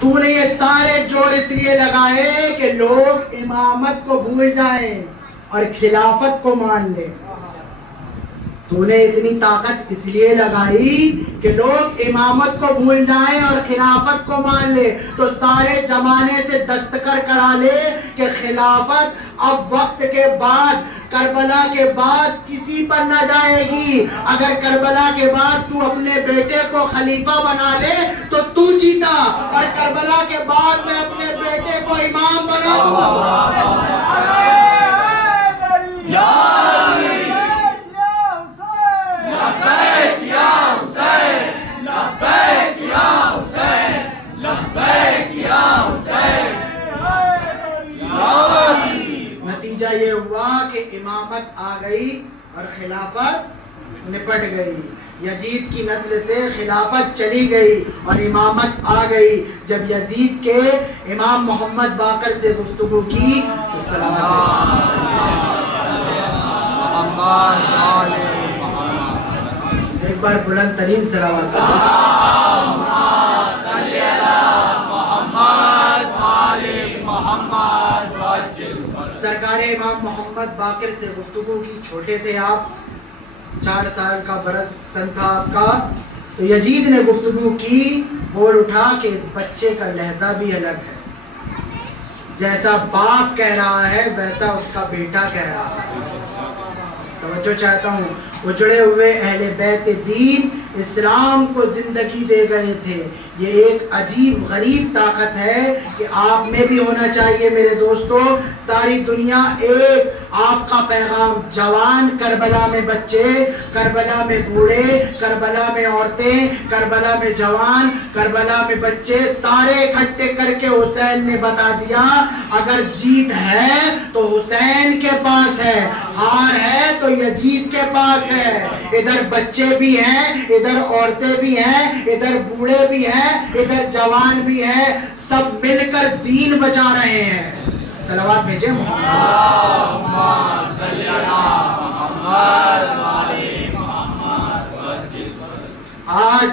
तूने ये सारे जोर इसलिए लगाए कि लोग इमामत को भूल जाएं और खिलाफत को मान लें। तूने इतनी ताकत इसलिए लगाई कि लोग इमामत को भूल जाएं और खिलाफत को मान ले, तो सारे जमाने से दस्तखत करा ले कि खिलाफत अब वक्त के बाद, करबला के बाद किसी पर न जाएगी। अगर करबला के बाद तू अपने बेटे को खलीफा बना ले तो तू जीता, और करबला के बाद मैं अपने बेटे को इमाम बनाऊंगा। नतीजा ये हुआ कि इमामत आ गई और खिलाफत निपट गई। यजीद की नस्ल से खिलाफत चली गई और इमामत आ गई। जब यजीद के इमाम मोहम्मद बाकर से गुफ्तगू की तो एक बार बुलंद तरीन सलावत सरकार इमाम मोहम्मद बाकर से गुफ्तगू की। छोटे थे आप, 4 साल का बरस सन था आपका। तो यजीद ने गुफ्तगू की, बोल उठा कि इस बच्चे का लहजा भी अलग है। जैसा बाप कह रहा है वैसा उसका बेटा कह रहा है। तवज्जो चाहता हूँ, उजड़े हुए अहले बैत दीन इस्लाम को जिंदगी दे गए थे। ये एक अजीब गरीब ताकत है कि आप में भी होना चाहिए मेरे दोस्तों। सारी दुनिया एक आपका पैगाम, जवान करबला में बच्चे, करबला में बूढ़े, करबला में औरतें, करबला में जवान, करबला में बच्चे, सारे इकट्ठे करके हुसैन ने बता दिया अगर जीत है तो हुसैन के पास है, हार है तो यजीद के पास है। इधर बच्चे भी हैं, इधर औरतें भी हैं, इधर बूढ़े भी हैं, इधर जवान भी हैं, सब मिलकर दीन बचा रहे हैं। सलावत भेजे आज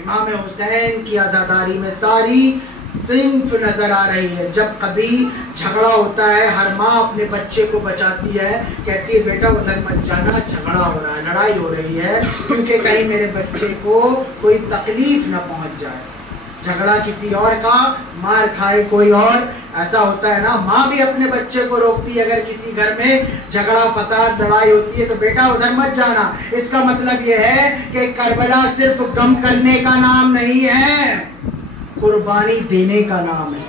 इमाम हुसैन की आजादारी में सारी सिंफ नजर आ रही है। जब कभी झगड़ा होता है, हर माँ अपने बच्चे को बचाती है, कहती है बेटा उधर मत जाना, झगड़ा हो रहा है, लड़ाई हो रही है, क्योंकि कहीं मेरे बच्चे को कोई तकलीफ न पहुंच जाए। झगड़ा किसी और का, मार खाए कोई और, ऐसा होता है ना। माँ भी अपने बच्चे को रोकती है, अगर किसी घर में झगड़ा फसाद लड़ाई होती है तो बेटा उधर मत जाना। इसका मतलब यह है कि करबला सिर्फ गम करने का नाम नहीं है, कुर्बानी देने का नाम है,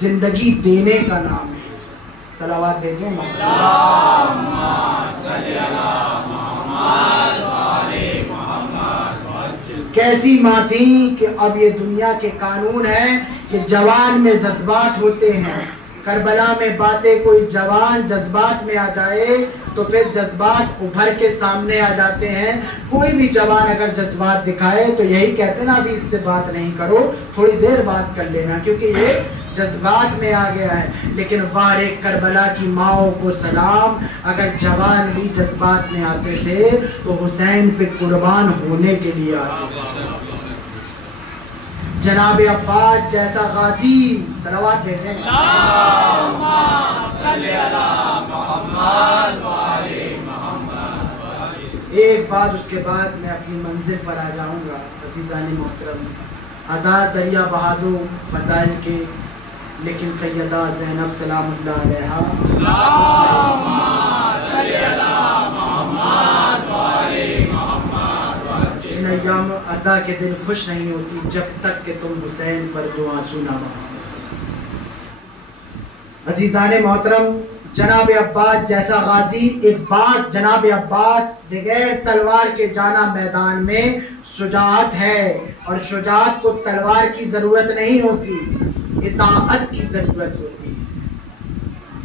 जिंदगी देने का नाम है। सलावत भेजें। कैसी माँ थी कि अब ये दुनिया के कानून है कि जवान में जज्बात होते हैं। करबला में बातें, कोई जवान जज्बात में आ जाए तो फिर जज्बात उभर के सामने आ जाते हैं। कोई भी जवान अगर जज्बात दिखाए तो यही कहते हैं ना, अभी इससे बात नहीं करो, थोड़ी देर बात कर लेना, क्योंकि ये जज्बात में आ गया है। लेकिन वारे करबला की माओ को सलाम, अगर जवान भी जज्बात में आते थे तो हुसैन पे कुर्बान होने के लिए आते थे। जनाब अब्बास जैसा गाजी, सलावत भेजें। एक बात उसके बाद मैं अपनी मंजिल पर आ जाऊंगा। अज़ीज़ान मोहतरम, आज़ाद दरिया बहादुर फज़ाइल के, लेकिन सैयदा ज़ैनब सलामुल्लाह अलैहा इन अय्याम अज़ा के दिन खुश नहीं होती जब तक कि तुम हुसैन पर दो आंसू ना बहाओ। अज़ीज़ान मोहतरम, जनाब अब्बास जैसा गाजी, एक बात जनाब अब्बास बगैर तलवार के जाना मैदान में शुजाअत है, और शुजाअत को तलवार की जरूरत नहीं होती, इताअत की जरूरत होती।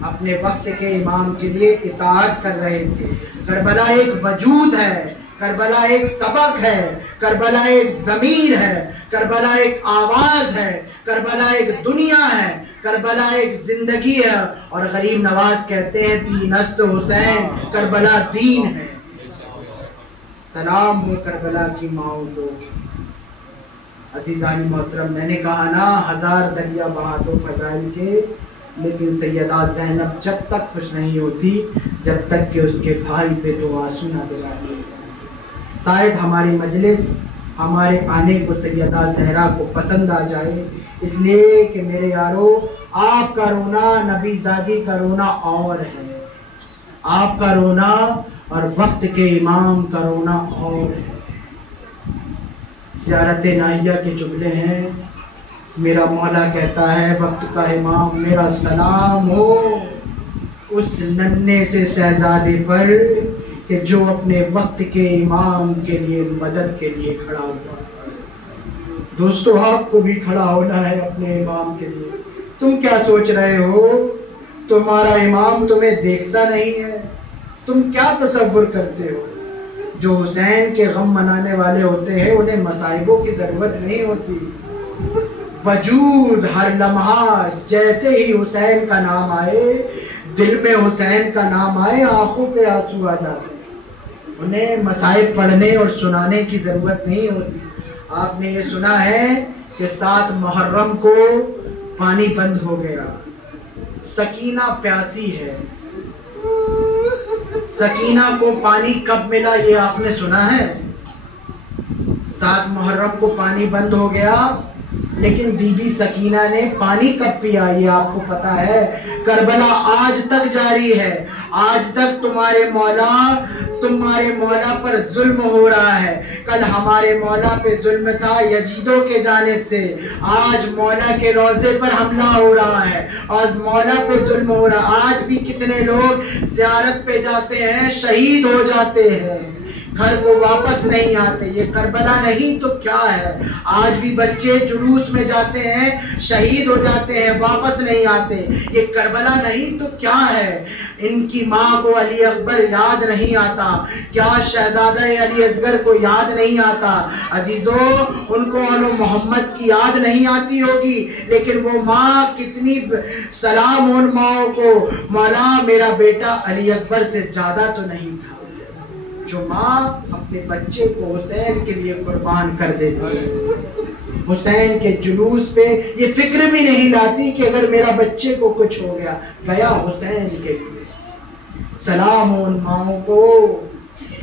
अपने वक्त के इमाम के लिए इताअत कर रहे थे। करबला एक वजूद है, करबला एक सबक है, करबला एक ज़मीर है, करबला एक आवाज है, करबला एक दुनिया है, करबला एक जिंदगी है। और गरीब नवाज कहते हैं दीनस्त हुसैन, करबला दीन है। सलाम हो करबला की माओ को। अज़ीज़ान मोहतरम, मैंने कहा ना 1000 दरिया बहा दो फ़ज़ाइल के, लेकिन सैयदा ज़ैनब जब तक खुश नहीं होती जब तक कि उसके भाई पे तो आंसू ना दिलाती। शायद हमारी मजलिस, हमारे आने को सैयदा ज़हरा को पसंद आ जाए, इसलिए कि मेरे यारो, आपका रोना नबी ज़ादी का रोना और है, आपका रोना और वक्त के इमाम का रोना और है। ज़ियारत नाहिया के जुमले हैं, मेरा मौला कहता है वक्त का इमाम मेरा सलाम हो उस नन्हे से शहजादे पर कि जो अपने वक्त के इमाम के लिए मदद के लिए खड़ा हुआ। दोस्तों, आपको भी खड़ा होना है अपने इमाम के लिए। तुम क्या सोच रहे हो, तुम्हारा इमाम तुम्हें देखता नहीं है? तुम क्या तसव्वुर करते हो? जो हुसैन के गम मनाने वाले होते हैं उन्हें मसाइबों की जरूरत नहीं होती। वजूद हर लम्हा जैसे ही हुसैन का नाम आए, दिल में हुसैन का नाम आए, आंखों पे आंसू आ जाते हैं। उन्हें मसाइब पढ़ने और सुनाने की जरूरत नहीं होती। आपने ये सुना है कि 7 मुहर्रम को पानी बंद हो गया, सकीना प्यासी है। सकीना को पानी कब मिला ये आपने सुना है? 7 मुहर्रम को पानी बंद हो गया, लेकिन बीबी सकीना ने पानी कब पिया ये आपको पता है? करबला आज तक जारी है। आज तक तुम्हारे मौला पर जुल्म हो रहा है। कल हमारे मौला पे जुल्म था यजीदों के जानिब से, आज मौला के रोजे पर हमला हो रहा है, आज मौला पे जुल्म हो रहा है। आज भी कितने लोग ज़ियारत पे जाते हैं, शहीद हो जाते हैं, घर को वापस नहीं आते। ये करबला नहीं तो क्या है? आज भी बच्चे जुलूस में जाते हैं, शहीद हो जाते हैं, वापस नहीं आते। ये करबला नहीं तो क्या है? इनकी माँ को अली अकबर याद नहीं आता क्या? शहजादा अली असगर को याद नहीं आता? अजीजों, उनको अनु मोहम्मद की याद नहीं आती होगी, लेकिन वो माँ कितनी सलाम उन माओ को, मौला मेरा बेटा अली अकबर से ज्यादा तो नहीं था। जो माँ अपने बच्चे को हुसैन के लिए कुर्बान कर देती है, हुसैन के जुलूस पे ये फिक्र भी नहीं लाती कि अगर मेरा बच्चे को कुछ हो गया हुसैन के लिए। सलाम उन माओं को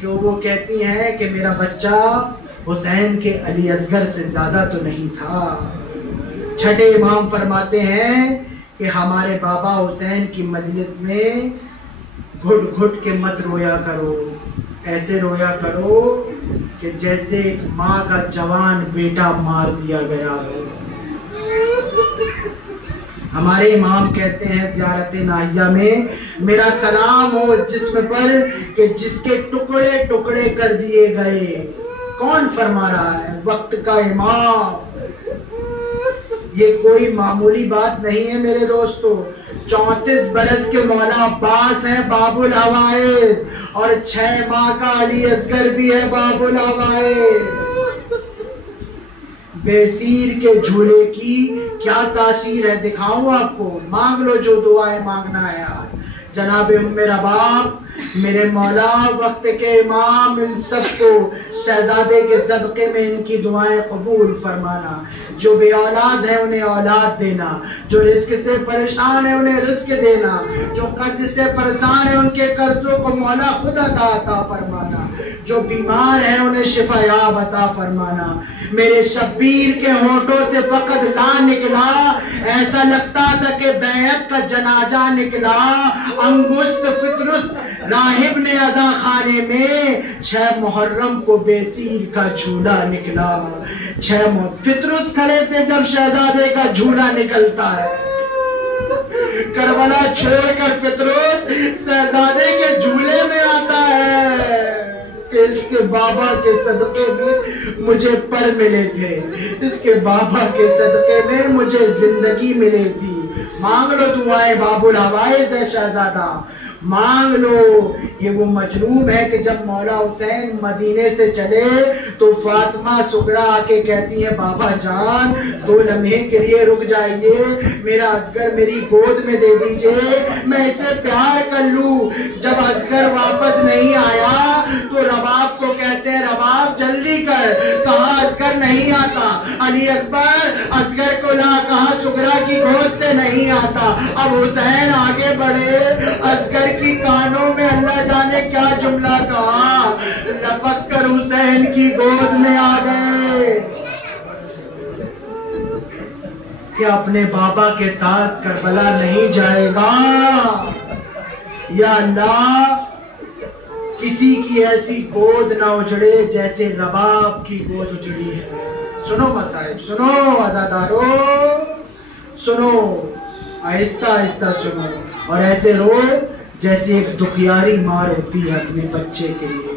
जो वो कहती हैं कि मेरा बच्चा हुसैन के अली असगर से ज्यादा तो नहीं था। छठे इमाम फरमाते हैं कि हमारे बाबा हुसैन की मजलिस में घुट घुट के मत रोया करो, ऐसे रोया करो कि जैसे एक माँ का जवान बेटा मार दिया गया हो। हमारे इमाम कहते हैं ज़ियारत नाहिया में, मेरा सलाम हो जिस्म पर कि जिसके टुकड़े टुकड़े कर दिए गए। कौन फरमा रहा है? वक्त का इमाम। ये कोई मामूली बात नहीं है मेरे दोस्तों। 34 बरस के मौला अब्बास है बाबुल हवाइज, और 6 माह का अली असगर भी है बाबुल हवाइज। बेसीर के झूले की क्या तासीर है दिखाऊं आपको? मांग लो जो दुआएं मांगना है यार। जनाबे मेरा बाप, मेरे मौला, वक्त के इमाम, इन सबको शहजादे के सदक़े में इनकी दुआएं कबूल फरमाना। जो बे औलाद है उन्हें औलाद देना, जो रिस्क से परेशान है उन्हें रिस्क देना, जो कर्ज से परेशान है उनके कर्जों को मौला खुद अता फरमाना, जो बीमार है उन्हें शिफायाब अता फरमाना। मेरे शब्बीर के होठों से फकत ला निकला, ऐसा लगता था कि बैत का जनाजा निकला। अंगुस्त फितरुस राहिब ने अज़ा खाने में 6 मुहर्रम को बेसीर का झूला निकला। 6 फितरुस खड़े थे जब शहजादे का झूला निकलता है। करबला छोड़कर फितरुस शहजादे के झूले में आता है। इसके बाबा के सदके में मुझे पर मिले थे, इसके बाबा के सदके में मुझे जिंदगी मिली थी। मांग लो दुआएं, बाबुल हवाइज है शहजादा, मांग लो। ये वो मजलूम है कि जब मौला हुसैन मदीने से चले तो फातिमा सुगरा आके कहती है, बाबा जान 2 लम्हे के लिए रुक जाइए, मेरा असगर मेरी गोद में दे दीजिए, मैं इसे प्यार कर लूं। जब असगर वापस नहीं आया तो रबाब को कहते हैं, रबाब साहब जल्दी कर। कहा असगर नहीं आता। अली अकबर असगर को ला। कहा सुगरा की गोद से नहीं आता। अब हुसैन आगे बढ़े, असगर की कानों में अल्लाह जाने क्या जुमला कहा, लपक कर हुसैन की गोद में आ गए कि अपने बाबा के साथ करबला नहीं जाएगा। या अल्लाह, किसी की ऐसी गोद ना उजड़े जैसे रबाब की गोद उजड़ी है। सुनो मसाइब, सुनो अज़ादारो, सुनो, आहिस्ता आहिस्ता सुनो, और ऐसे रो जैसे एक दुखियारी माँ रोती है अपने बच्चे के लिए।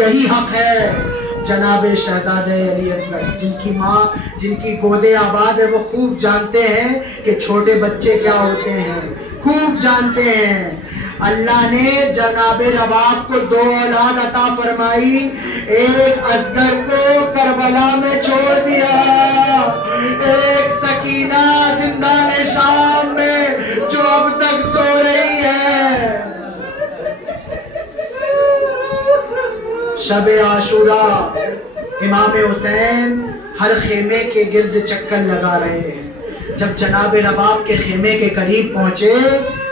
यही हक है जनाबे शहजादे अली असगर, जिनकी माँ, जिनकी गोदे आबाद है, वो खूब जानते हैं कि छोटे बच्चे क्या होते हैं, खूब जानते हैं। अल्लाह ने जनाबे रबाब को 2 औलाद अता फरमाई। एक असगर को करबला में छोड़ दिया, एक सकीना जिंदाने शाम में जो अब तक सो रही है। शबे आशूरा इमाम हुसैन हर खेमे के गिर्द चक्कर लगा रहे हैं। जब जनाबे रबाब के खेमे के करीब पहुंचे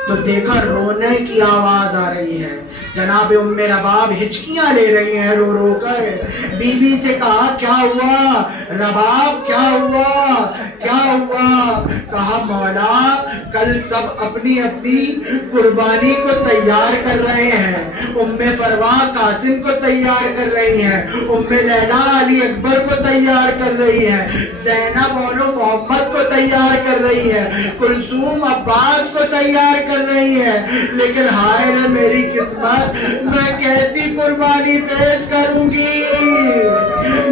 तो देखा रोने की आवाज आ रही है। जनाब उम्मे रबाब हिचकियां ले रही हैं रो रो कर। बीबी से कहा क्या हुआ रबाब, क्या हुआ, क्या हुआ? कहा मौला, कल सब अपनी अपनी कुर्बानी को तैयार कर रहे हैं। उम्मे फरवा कासिम को तैयार कर रही हैं, उम्मे लैला अली अकबर को तैयार कर रही है, ज़ैनब और मोहम्मद को तैयार कर रही है, कुलसूम अब्बास को तैयार कर रही है। लेकिन हाय रे मेरी किस्मत, मैं कैसी कुर्बानी पेश करूंगी?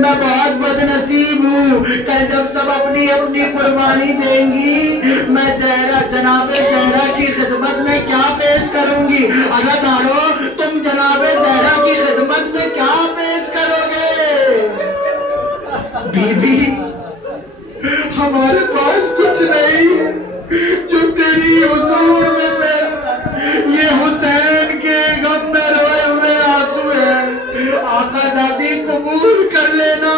मैं बहुत बदनसीब हूँ। कल जब सब अपनी अपनी कुर्बानी देंगी, मैं ज़हरा, जनाबे ज़हरा की खिदमत में क्या पेश करूंगी? अगर तारो, तुम जनाबे ज़हरा की खिदमत में क्या पेश करोगे? बीबी, हमारे पास कुछ नहीं जो तेरी हुजूर में ये हुसैन के गम में रोए हुए आंसू है। आका दादी कबूल कर लेना,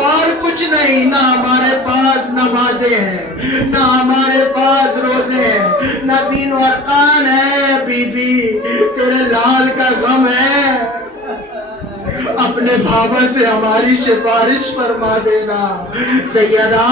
और कुछ नहीं। ना हमारे पास नमाज़ें हैं, ना हमारे पास रोज़े हैं, ना दीन और अरकान है। बीबी, तेरे लाल का गम है, अपने बाबा से हमारी सिफारिश फरमा देना। सैयदा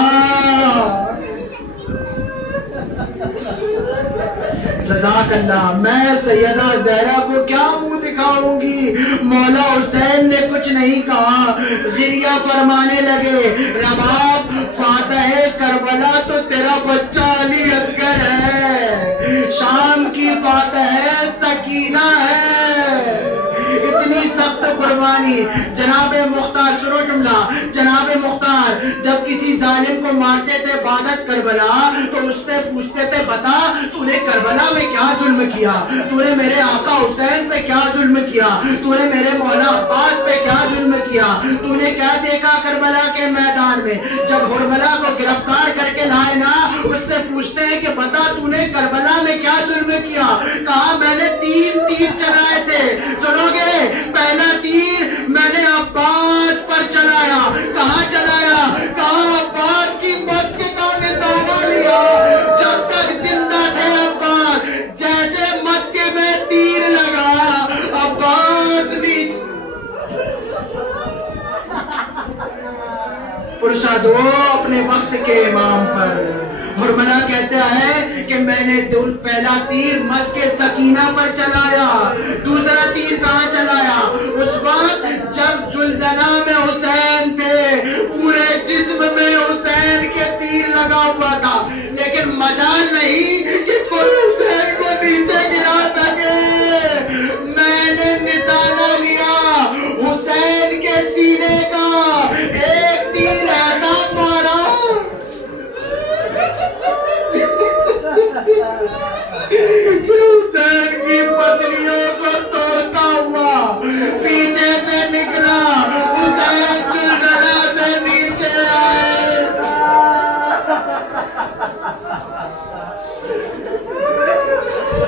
सदाकल्लाह, मैं सैयदा ज़हरा को क्या मुंह दिखाऊंगी? मौला हुसैन ने कुछ नहीं कहा, ज़िरिया फरमाने लगे, रबाब, फातह करबला तो तेरा बच्चा अली असगर है, शाम की फातह सकीना है। इतनी सख्त कुर्बानी। जनाबे मुख्तार, सुनो जुमला, जनाबे मुख्तार जब किसी जालिम को मारते थे बादस करबला, तो उससे पूछते थे, बता तूने करबला में क्या जुल्म किया? तूने मेरे आका हुसैन पे क्या जुल्म किया? तूने मेरे मौला अब्बास पे क्या जुल्म किया? तूने क्या देखा करबला के मैदान में? जब हुरमला को गिरफ्तार करके लाए ना, उससे पूछते हैं कि बता तूने करबला में क्या जुल्म किया? कहा मैंने 3 तीर चलाए थे। सुनोगे, पहला तीर मैंने अब्बास पर चलाया। कहाँ चलाया? कहा अब्बास की मस्जिद का निशाना लिया। जब तक जिंदा थे अब्बास, जैसे मस्जिद में तीर लगा, अब्बास ने पुरसा दो अपने वक्त के इमाम पर। हुरमला कहता है कि मैंने पहला तीर मस्के सकीना पर चलाया। दूसरा तीर कहाँ चलाया? उस वक्त जब जुल्जना में हुसैन थे, पूरे जिस्म में हुसैन के तीर लगा हुआ था, लेकिन मजाल नहीं कि कोई हुसैन को नीचे गिरा सके। मैंने निशाना लिया हुसैन के सीने का, एक तीर ऐसा मारा हुसैन की पसलियों को तोड़ता हुआ पीछे से निकला। हुसैन जुल्जना से नीचे आए।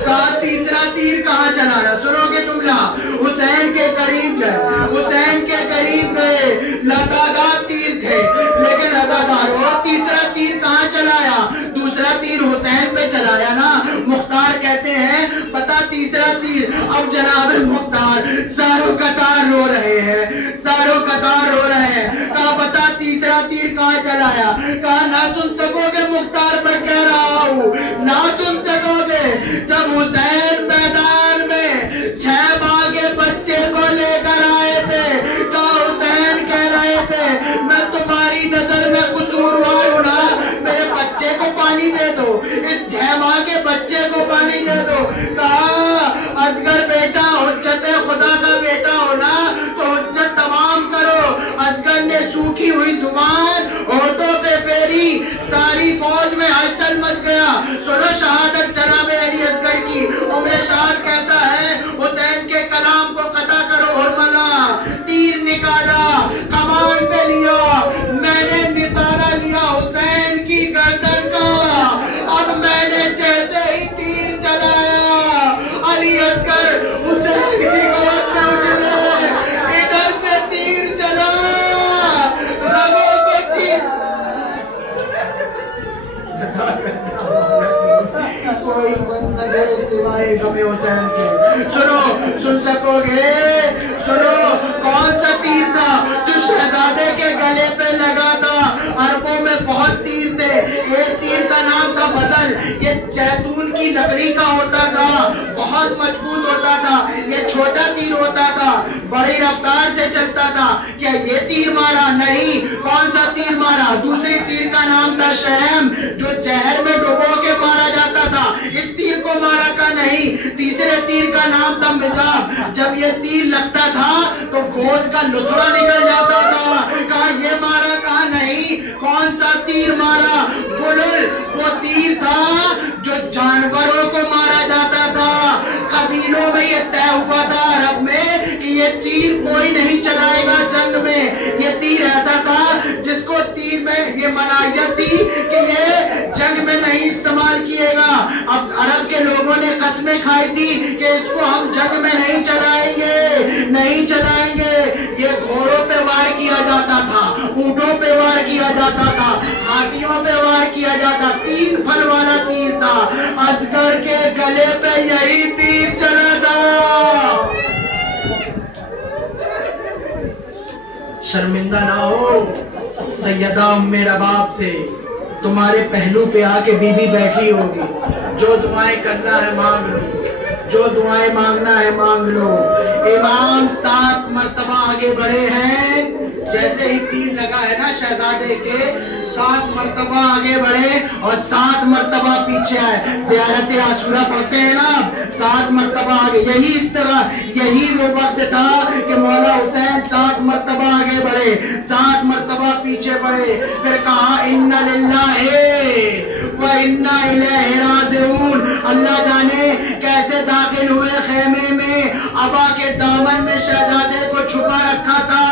कहा तीसरा तीर कहाँ चलाया? सुनोगे तुमला, हुसैन के करीब गए, हुसैन के करीब तीर। अब जनाब मुख्तार सारों कतार रो रहे हैं, सारों कतार रो रहे हैं। कहा बता तीसरा तीर कहाँ चलाया? कहा ना सुन सकोगे मुख्तार, मैं कह रहा हूँ ना सुन सकोगे। जब हुसैन मैदान में 6 माह के बच्चे को लेकर आए थे, कहा हुसैन कह रहे थे मैं तुम्हारी नजर में कसूरवार हूं ना, मेरे बच्चे को पानी दे दो, इस 6 माह के बच्चे को पानी दे दो। कहा असगर बेटा हुज्जत खुदा का बेटा हो ना तो हुज्जत तमाम करो। असगर ने सूखी हुई जुबान होठों पे फेरी, सारी फौज में हलचल मच गया। सुनो शहादत जनाब अली असगर की। उम्र शाद कहता है हुसैन के कलाम को कता करो हुरमला। तीर निकाला, कमान पे लिया, मैंने निशाना लिया हुसैन की गर्दन का। अब मैंने जैसे ही तीर चलाया, अली असगर हुसैन की गोद में उछले, इधर से तीर चला, रगों को चीर। कोई बंदा सिवाय गमे हुसैन के। सुनो, सुन सकोगे? सुनो कौन सा तीर था जो शहजादे के गले पे लगा था? अरबों में बहुत तीर थे। एक तीर का नाम था बदल, ये जैतून की लकड़ी का होता था, बहुत मजबूत होता था। ये छोटा तीर होता था, बड़ी रफ्तार से चलता था। क्या ये तीर मारा? नहीं। कौन सा तीर मारा? दूसरे तीर का नाम था शहम, जो जहर में डुबो के मारा जाता था। इस तीर को मारा का नहीं। तीसरे तीर का नाम था मिजाब, जब ये तीर लगता था तो गोश्त का लुथड़ा निकल जाता था। कहा ये मारा? कहा नहीं। कौन सा तीर मारा? बुलुल, वो तीर था जो जानवरों को मारा जाता था। कबीलों में ये तय हुआ था अरब में कि ये तीर कोई नहीं चलाएगा जंग में। ये तीर ऐसा था जिसको तीर में ये मनाहियत थी कि ये जंग में नहीं इस्तेमाल किएगा। अब अरब के लोगों ने कसमें खाई थी कि इसको हम जंग में नहीं चलाएंगे, नहीं चलाएंगे। ये घोड़ों पे वार किया जाता था, ऊंटों पे वार किया जाता था, हाथियों पे वार किया जाता। 3 फल वाला तीर था। असगर के गले पे यही तीर चला था। शर्मिंदा ना हो सैयदा उम्मे रबाब से, तुम्हारे पहलू पे आके बीबी बैठी होगी। जो दुआएं करना है मांग लो, जो दुआएं मांगना है मांग लो। इमाम 7 मर्तबा आगे बढ़े हैं, जैसे ही तीर लगा है ना शहजादे के, 7 मर्तबा आगे बढ़े और 7 मर्तबा पीछे आए। ज़ियारत आशूरा पढ़ते हैं ना, 7 मर्तबा आगे। यही इस तरह, यही वो वक्त था कि मौला हुसैन 7 मर्तबा आगे बढ़े, 7 मर्तबा पीछे बढ़े। फिर कहा इन्ना लिल्लाहि व इन्ना इलैहि राजिऊन। अल्लाह जाने कैसे दाखिल हुए खेमे में। अबा के दामन में शहजादे को छुपा रखा था,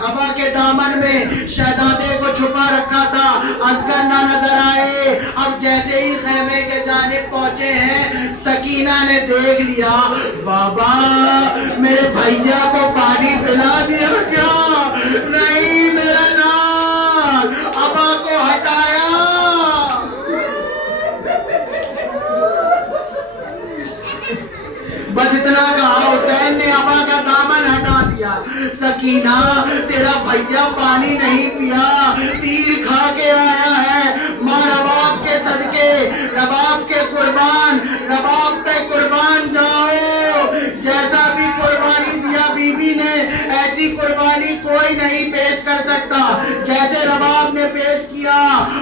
अबा के दामन में शहजादे को छुपा रखा था। असगर ना नजर आए। अब जैसे ही खेमे के जानिब पहुंचे हैं, सकीना ने देख लिया, बाबा मेरे भैया को पानी पिला दिया क्या? नहीं मेरा नाम। अबा को हटाया। बस इतना कहा, हुसैन ने अबा का दामन हटा दिया। सकीना तेरा भैया पानी नहीं पिया, तीर खा के आया है। माँ रबाब के सदके, रबाब के कुर्बान, रबाब पे कुर्बान जाओ। जैसा भी कुर्बानी दिया बीबी ने, ऐसी कुर्बानी कोई नहीं पेश कर सकता जैसे रबाब ने पेश किया।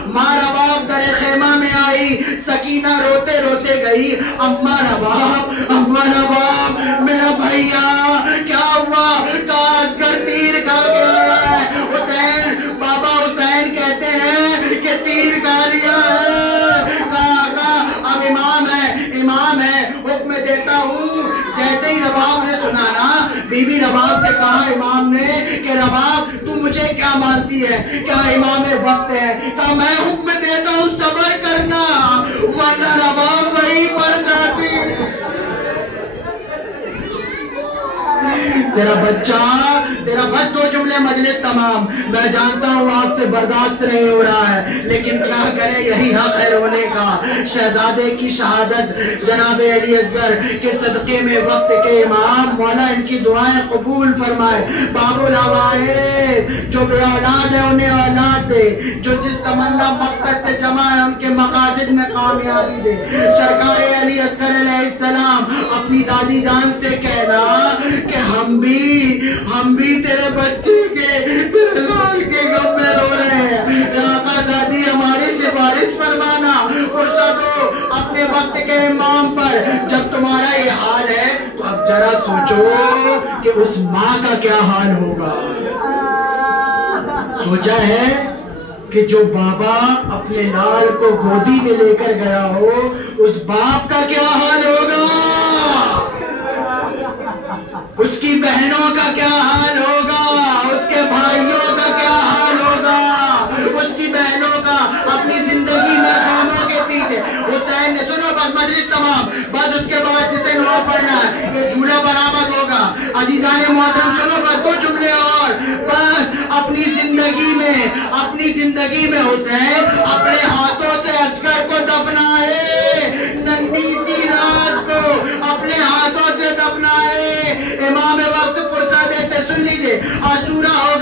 माँ रबाब दरे खेमा में आई, सकीना रोते रोते गई, अम्मा रबाब, अम्मा रबाब, मेरा भैया क्या हुआ? असगर तीर खा के आया है। हुसैन, बाबा हुसैन कहते हैं कि तीर खा लिया है। कहा अब इमाम है, इमाम है, हुक्म देता हूँ। जैसे ही रबाब ने सुना ना, बीबी रबाब से कहा इमाम ने कि रबाब तू मुझे क्या मानती है? क्या इमाम वक्त है? कहा मैं हुक्म देता हूँ सब्र करना, वरना रबाब वही पड़ जाती। तेरा बच्चा, तेरा बस 2 जुमले मजलिस तमाम। मैं जानता हूँ आपसे बर्दाश्त नहीं हो रहा है, लेकिन क्या करे, यही हक है रोने का। शहजादे की शहादत जनाब अली असगर के सदके में वक्त के इमाम मौला इनकी दुआएं कबूल फरमाए। बाबुल हवाए जो बे औलाद है उन्हें औलाद दे, जो जिस तमन्ना मकसद से जमा है उनके मकासद में कामयाबी दे। सरकार अली असगर अलैहिस्सलाम अपनी दादी जान से कहना कि हम भी तेरे बच्चे के, तेरे लाल के गम में रो रहे हैं। आका दादी हमारी सिफारिश फरमाना दो अपने वक्त के इमाम पर। जब तुम्हारा ये हाल है तो अब जरा सोचो कि उस माँ का क्या हाल होगा। सोचा है कि जो बाबा अपने लाल को गोदी में लेकर गया हो, उस बाप का क्या हाल होगा, उसकी बहनों का क्या हाल होगा, उसके भाइयों का क्या हाल होगा, उसकी बहनों का अपनी जिंदगी में कामों के पीछे। हुसैन ने, सुनो बस मजलिस तमाम, बस उसके बाद जिसे नुआ पढ़ना है ये झूला बरामद होगा। अजीजाने मोहतरम सुनो बस दो जुमले और, बस अपनी जिंदगी में हुसैन अपने हाथों से असगर को दफनाए, नन्ही सी लाश को अपने हाथों से दफनाए। इमाम वक्त फुर्सत देते, सुन लीजिए, आसूरा हो